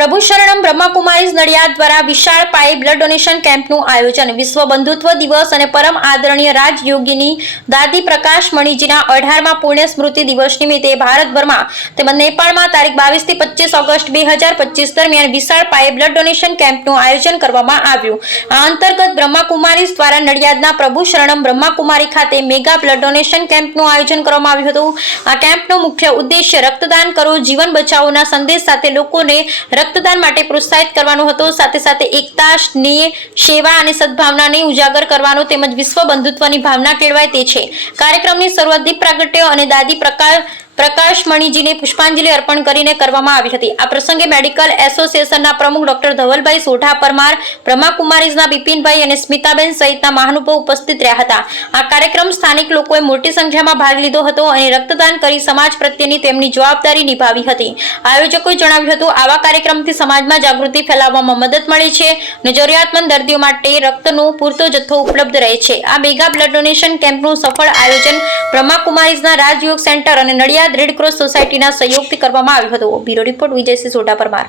પ્રભુ શરણમ બ્રહ્માકુમારીઝ નડિયાદ દ્વારા વિશાળ પાયે બ્લડ ડોનેશન કેમ્પનું આયોજન. વિશ્વ બંધુત્વ દિવસ અને પરમ આદરણીય રાજયોગીની દાદી પ્રકાશ મણીજીના અઢારમા પુણ્ય સ્મૃતિ દિવસ નિમિત્તે ભારતભરમાં તેમજ નેપાળમાં તારીખ બાવીસથી પચીસ ઓગસ્ટ બે હજાર પચીસ દરમિયાન વિશાળ પાયે બ્લડ ડોનેશન કેમ્પનું આયોજન કરવામાં આવ્યું. આ અંતર્ગત બ્રહ્માકુમારીઝ દ્વારા નડિયાદના પ્રભુ શરણમ બ્રહ્માકુમારી ખાતે મેગા બ્લડ ડોનેશન કેમ્પનું આયોજન કરવામાં આવ્યું હતું. આ કેમ્પનો મુખ્ય ઉદ્દેશ્ય રક્તદાન કરો જીવન બચાવોના સંદેશ સાથે લોકોને રક્તદાન માટે પ્રોત્સાહિત કરવાનો હતો. સાથે સાથે એકતા સ્નેહ સેવા અને સદભાવનાને ઉજાગર કરવાનો તેમજ વિશ્વ બંધુત્વની ભાવના કેળવાય તે છે. કાર્યક્રમની શરૂઆત દીપ પ્રાગટ્ય અને દાદી પ્રકાશ પ્રકાશ મણીજીને પુષ્પાંજલિ અર્પણ કરીને કરવામાં આવી હતી. આ પ્રસંગે મેડિકલ એસોસિએશનના પ્રમુખ ડોક્ટર ધવલભાઈ સોઢા પરમાર, બ્રહ્માકુમારીઝના બિપિનભાઈ અને સ્મિતાબેન સહિતના મહાનુભાવ ઉપસ્થિત રહ્યા હતા. આ કાર્યક્રમ સ્થાનિક લોકોએ મોટી સંખ્યામાં ભાગ લીધો હતો અને રક્તદાન કરી સમાજ પ્રત્યેની તેમની જવાબદારી નિભાવી હતી. આયોજકોએ જણાવ્યું હતું, આવા કાર્યક્રમથી સમાજમાં જાગૃતિ ફેલાવવામાં મદદ મળે છે. અને જરૂરિયાતમંદ દર્દીઓ માટે રક્તનો પૂરતો જથ્થો ઉપલબ્ધ રહે છે. આ મેગા બ્લડ ડોનેશન કેમ્પનું સફળ આયોજન બ્રહ્માકુમારીઝના રાજયોગ સેન્ટર અને નડિયાદ રેડ ક્રોસ સોસાયટીના સહયોગથી કરવામાં આવ્યું હતું. Bureau report Vijaysinh Sodha Parmar.